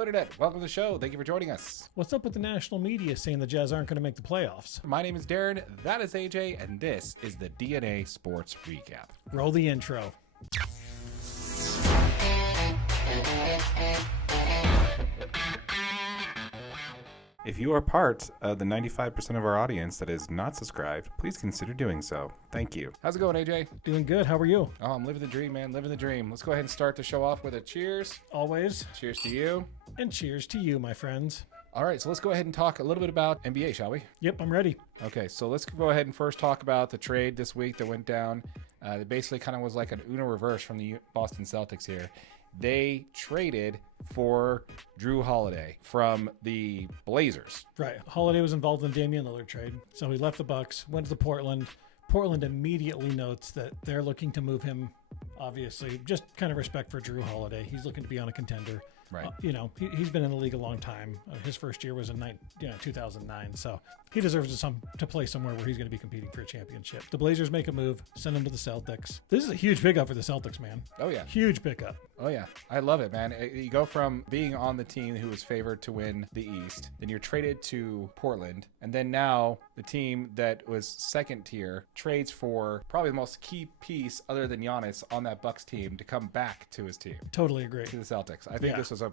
Internet, welcome to the show. Thank you for joining us. What's up with the national media saying the Jazz aren't going to make the playoffs? My name is Darren, that is AJ, and this is the DNA Sports Recap. Roll the intro. If you are part of the 95% of our audience that is not subscribed, please consider doing so. Thank you. How's it going, AJ? Doing good. How are you? Oh, I'm living the dream, man. Living the dream. Let's go ahead and start the show off with a cheers. Always. Cheers to you. And cheers to you, my friends. All right, so let's go ahead and talk a little bit about NBA, shall we? Yep, I'm ready. Okay, so let's go ahead and first talk about the trade this week that went down. It basically kind of was like an Uno reverse from the Boston Celtics here. They traded for Drew Holiday from the Blazers. Right. Holiday was involved in the Damian Lillard trade. So he left the Bucks, went to Portland. Portland immediately notes that they're looking to move him, obviously. Just kind of respect for Drew Holiday. He's looking to be on a contender. Right. He's been in the league a long time. His first year was in 2009. So he deserves to play somewhere where he's going to be competing for a championship. The Blazers make a move, send him to the Celtics. This is a huge pickup for the Celtics, man. Oh, yeah. Huge pickup. Oh, yeah. I love it, man. You go from being on the team who was favored to win the East, then you're traded to Portland, and then now the team that was second tier trades for probably the most key piece other than Giannis on that Bucks team to come back to his team. Totally agree. To the Celtics. I think this was a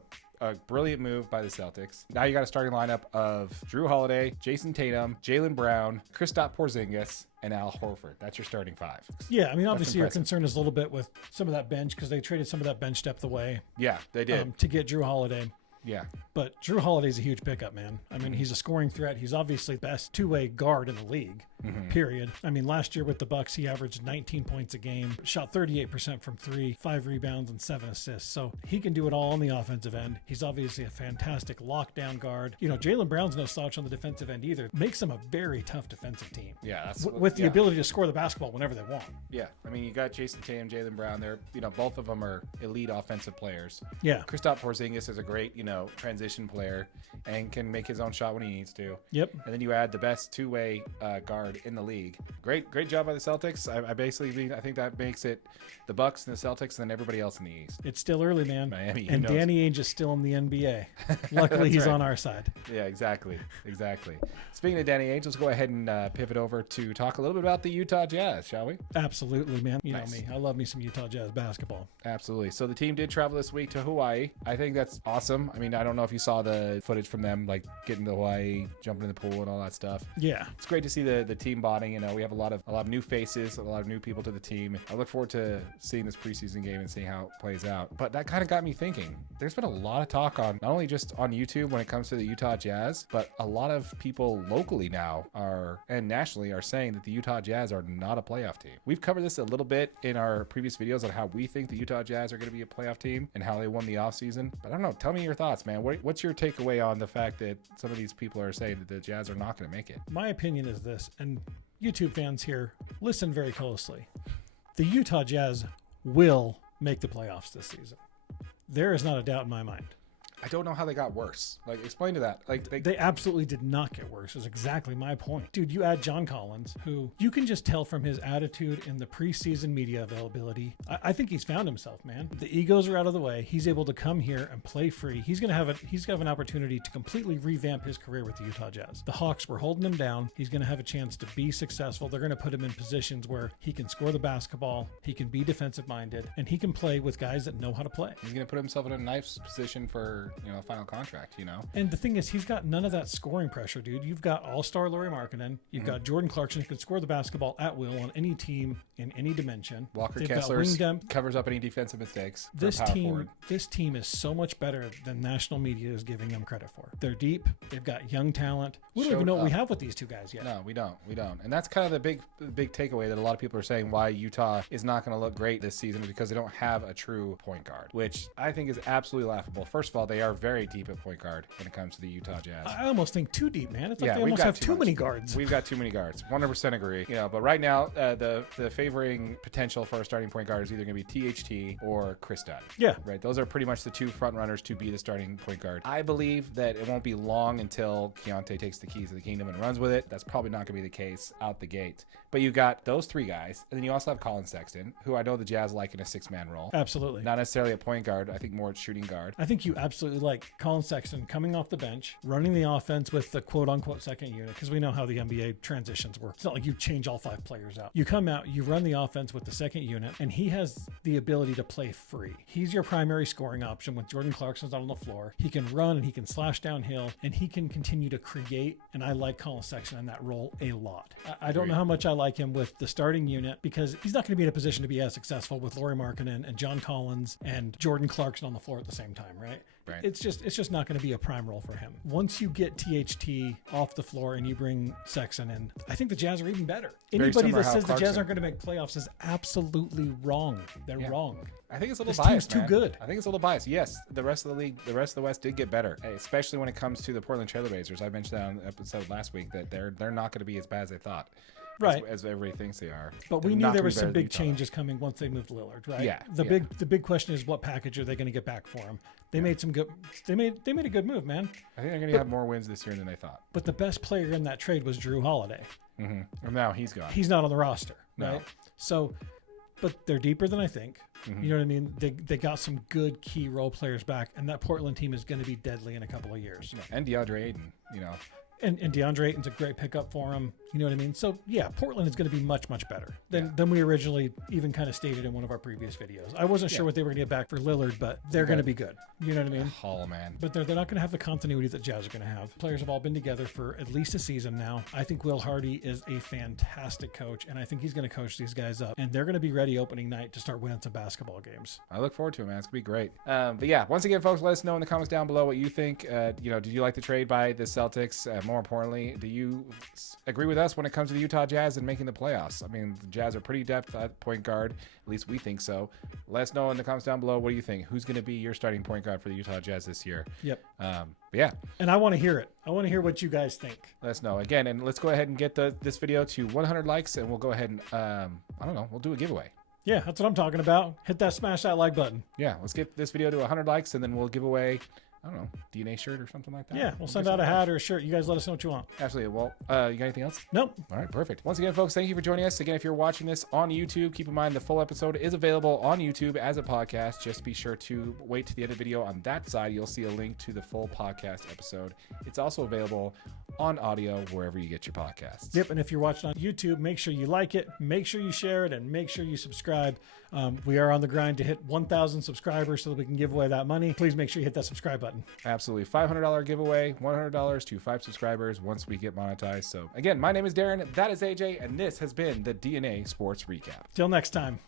brilliant move by the Celtics. Now you got a starting lineup of Drew Holiday, Jason Tatum, Jaylen Brown, Kristaps Porzingis, and Al Horford. That's your starting five. Yeah, I mean, obviously your concern is a little bit with some of that bench because they traded some of that bench depth away. Yeah, they did. To get Drew Holiday. Yeah. But Drew Holiday's a huge pickup, man. I mean, he's a scoring threat. He's obviously the best two-way guard in the league, period. I mean, last year with the Bucks, he averaged 19 points a game, shot 38% from three, 5 rebounds, and 7 assists. So he can do it all on the offensive end. He's obviously a fantastic lockdown guard. Jaylen Brown's no slouch on the defensive end either. Makes them a very tough defensive team. Yeah. With the ability to score the basketball whenever they want. Yeah. I mean, you got Jason Tatum, Jaylen Brown. They're, both of them are elite offensive players. Yeah. Kristaps Porzingis is a great, transition player and can make his own shot when he needs to. Yep. And then you add the best two-way guard in the league. Great job by the Celtics. I think that makes it the Bucks and the Celtics and then everybody else in the East. It's still early, man. Miami. And Danny Ainge is still in the NBA. Luckily, he's on our side. Yeah, exactly. Speaking of Danny Ainge, let's go ahead and pivot over to talk a little bit about the Utah Jazz, shall we? Absolutely, man. You Nice. know me. I love me some Utah Jazz basketball. Absolutely. So the team did travel this week to Hawaii. I think that's awesome. I mean, I don't know if you saw the footage from them, like getting to Hawaii, jumping in the pool and all that stuff. Yeah. It's great to see the team bonding. We have a lot of new faces, a lot of new people to the team. I look forward to seeing this preseason game and seeing how it plays out. But that kind of got me thinking. There's been a lot of talk on, not only just on YouTube when it comes to the Utah Jazz, but a lot of people locally now and nationally are saying that the Utah Jazz are not a playoff team. We've covered this a little bit in our previous videos on how we think the Utah Jazz are going to be a playoff team and how they won the offseason. But I don't know. Tell me your thoughts, man. What's your takeaway on the fact that some of these people are saying that the Jazz are not going to make it? My opinion is this, and YouTube fans here, listen very closely. The Utah Jazz will make the playoffs this season. There is not a doubt in my mind. I don't know how they got worse. Like, explain to that. Like, they absolutely did not get worse, is exactly my point. Dude, you add John Collins, who you can just tell from his attitude in the preseason media availability. I think he's found himself, man. The egos are out of the way. He's able to come here and play free. He's going to have an opportunity to completely revamp his career with the Utah Jazz. The Hawks were holding him down. He's going to have a chance to be successful. They're going to put him in positions where he can score the basketball, he can be defensive minded, and he can play with guys that know how to play. He's going to put himself in a nice position for a final contract, And the thing is, he's got none of that scoring pressure, dude. You've got all-star Lauri Markkanen. You've got Jordan Clarkson who can score the basketball at will on any team in any dimension. Walker Kessler covers up any defensive mistakes. This team is so much better than national media is giving them credit for. They're deep. They've got young talent. We don't even know what we have with these two guys yet. No, we don't. And that's kind of the big takeaway that a lot of people are saying why Utah is not going to look great this season is because they don't have a true point guard, which I think is absolutely laughable. First of all, they are very deep at point guard when it comes to the Utah Jazz. I almost think too deep, man. It's like they almost have too many guards. We've got too many guards. 100% agree. But right now, the favoring potential for a starting point guard is either going to be THT or Chris Dunn. Yeah. Right. Those are pretty much the two front runners to be the starting point guard. I believe that it won't be long until Keontae takes the keys of the kingdom and runs with it. That's probably not going to be the case out the gate. But you got those three guys, and then you also have Colin Sexton, who I know the Jazz like in a six-man role. Absolutely. Not necessarily a point guard. I think more at shooting guard. I think you absolutely absolutely like Colin Sexton coming off the bench, running the offense with the quote-unquote second unit, because we know how the NBA transitions work. It's not like you change all 5 players out. You come out, you run the offense with the second unit, and he has the ability to play free. He's your primary scoring option when Jordan Clarkson's not on the floor. He can run and he can slash downhill, and he can continue to create, and I like Colin Sexton in that role a lot. I don't know how much I like him with the starting unit, because he's not going to be in a position to be as successful with Lauri Markkanen and John Collins and Jordan Clarkson on the floor at the same time, right? Right. It's just not going to be a prime role for him. Once you get THT off the floor and you bring Sexton in, I think the Jazz are even better. Anybody that says the Jazz aren't going to make playoffs is absolutely wrong. They're wrong. I think it's a little This biased, team's too good. I think it's a little biased. Yes, the rest of the league, the rest of the West did get better, especially when it comes to the Portland Trailblazers. I mentioned that on the episode last week that they're not going to be as bad as they thought. Right. As everybody thinks they are. But we knew there was some big changes coming once they moved Lillard, right? Yeah. The big question is, what package are they going to get back for him? They made some good. They made a good move, man. I think they're going to have more wins this year than they thought. But the best player in that trade was Drew Holiday. Mm-hmm. And now he's gone. He's not on the roster, No. right? So, but they're deeper than I think. Mm-hmm. You know what I mean? They got some good key role players back, and that Portland team is going to be deadly in a couple of years. And DeAndre Ayton, And DeAndre Ayton's a great pickup for him. You know what I mean? So, yeah, Portland is going to be much, much better than we originally even kind of stated in one of our previous videos. I wasn't sure what they were going to get back for Lillard, but they're going to be good. You know what I mean? Hall, man. But they're not going to have the continuity that Jazz are going to have. Players have all been together for at least a season now. I think Will Hardy is a fantastic coach, and I think he's going to coach these guys up. And they're going to be ready opening night to start winning some basketball games. I look forward to it, man. It's going to be great. But yeah, once again, folks, let us know in the comments down below what you think. Did you like the trade by the Celtics? More importantly, do you agree with us when it comes to the Utah Jazz and making the playoffs? I mean, the Jazz are pretty depth at point guard. At least we think so. Let us know in the comments down below. What do you think? Who's going to be your starting point guard for the Utah Jazz this year? Yep. But yeah. And I want to hear it. I want to hear what you guys think. Let us know. Again, and let's go ahead and get this video to 100 likes, and we'll go ahead and, I don't know, we'll do a giveaway. Yeah, that's what I'm talking about. Smash that like button. Yeah, let's get this video to 100 likes, and then we'll give away, I don't know, DNA shirt or something like that. Yeah, we'll send out a hat or a shirt. You guys let us know what you want. Absolutely. Well, you got anything else? Nope. All right, perfect. Once again, folks, thank you for joining us. Again, if you're watching this on YouTube, keep in mind the full episode is available on YouTube as a podcast. Just be sure to wait to the end of the video. On that side, you'll see a link to the full podcast episode. It's also available on audio wherever you get your podcasts. Yep, and if you're watching on YouTube, make sure you like it, make sure you share it, and make sure you subscribe. We are on the grind to hit 1,000 subscribers so that we can give away that money. Please make sure you hit that subscribe button. Absolutely. $500 giveaway, $100 to 5 subscribers once we get monetized. So again, my name is Darren, that is AJ, and this has been the DNA Sports Recap. Till next time.